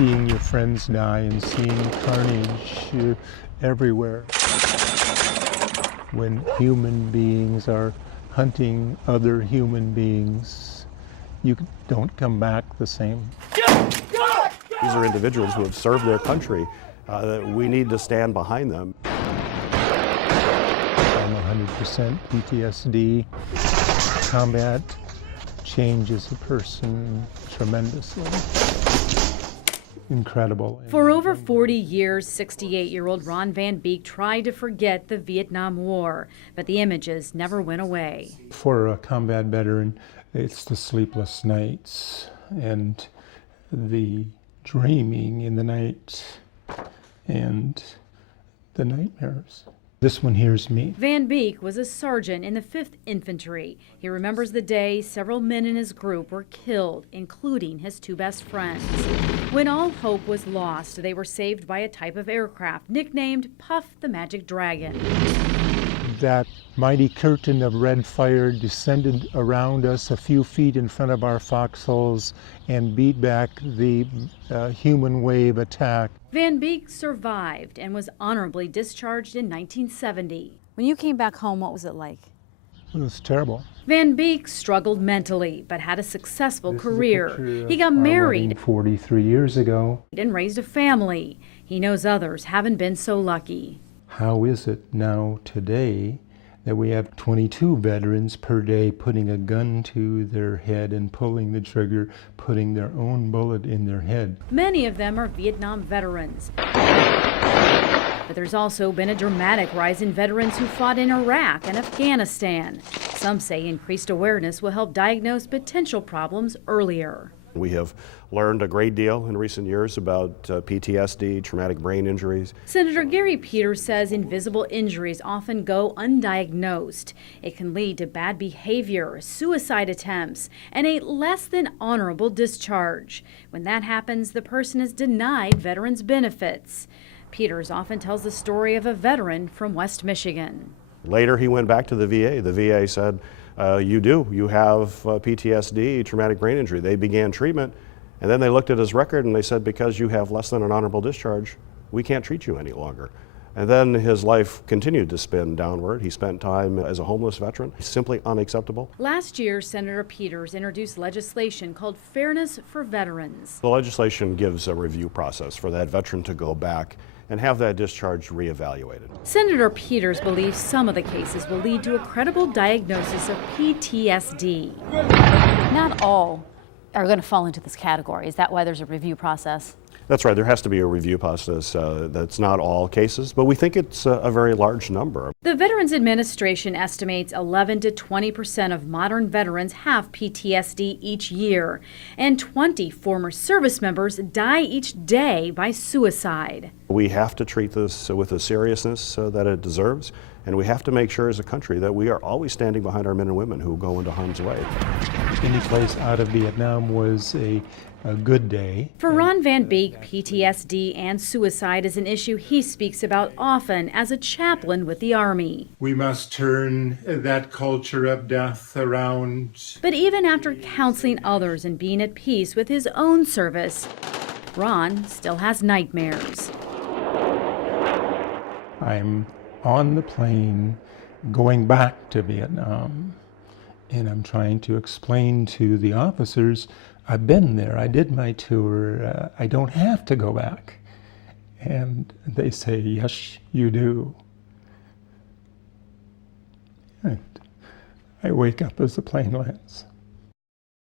seeing your friends die and seeing carnage everywhere. When human beings are hunting other human beings, you don't come back the same. These are individuals who have served their country. We need to stand behind them. I'm 100% PTSD. Combat changes a person tremendously. Incredible. For over 40 years, 68-year-old Ron Van Beek tried to forget the Vietnam War, but the images never went away. For a combat veteran, it's the sleepless nights and the dreaming in the night and the nightmares. This one hears me. Van Beek was a sergeant in the 5th Infantry. He remembers the day several men in his group were killed, including his 2 best friends. When all hope was lost, they were saved by a type of aircraft nicknamed Puff the Magic Dragon. That mighty curtain of red fire descended around us a few feet in front of our foxholes and beat back the human wave attack. Van Beek survived and was honorably discharged in 1970. When you came back home, what was it like? It was terrible. Van Beek struggled mentally, but had a successful career. He got married 43 years ago. And raised a family. He knows others haven't been so lucky. How is it now today that we have 22 veterans per day putting a gun to their head and pulling the trigger, putting their own bullet in their head? Many of them are Vietnam veterans. But there's also been a dramatic rise in veterans who fought in Iraq and Afghanistan. Some say increased awareness will help diagnose potential problems earlier. We have learned a great deal in recent years about PTSD, traumatic brain injuries. Senator Gary Peters says invisible injuries often go undiagnosed. It can lead to bad behavior, suicide attempts, and a less than honorable discharge. When that happens, the person is denied veterans' benefits. Peters often tells the story of a veteran from West Michigan. Later, he went back to the VA. The VA said, you have PTSD, traumatic brain injury. They began treatment, and then they looked at his record and they said, because you have less than an honorable discharge, we can't treat you any longer. And then his life continued to spin downward. He spent time as a homeless veteran. Simply unacceptable. Last year, Senator Peters introduced legislation called Fairness for Veterans. The legislation gives a review process for that veteran to go back and have that discharge reevaluated. Senator Peters believes some of the cases will lead to a credible diagnosis of PTSD. Not all are going to fall into this category. Is that why there's a review process? That's right. There has to be a review process. That's not all cases, but we think it's a very large number. The Veterans Administration estimates 11 to 20% of modern veterans have PTSD each year, and 20 former service members die each day by suicide. We have to treat this with the seriousness that it deserves, and we have to make sure as a country that we are always standing behind our men and women who go into harm's way. Any place out of Vietnam was a good day. For Ron Van Beek, PTSD and suicide is an issue he speaks about often as a chaplain with the Army. We must turn that culture of death around. But even after counseling others and being at peace with his own service, Ron still has nightmares. I'm on the plane going back to Vietnam, and I'm trying to explain to the officers, I've been there, I did my tour, I don't have to go back. And they say, yes, you do. And I wake up as the plane lands.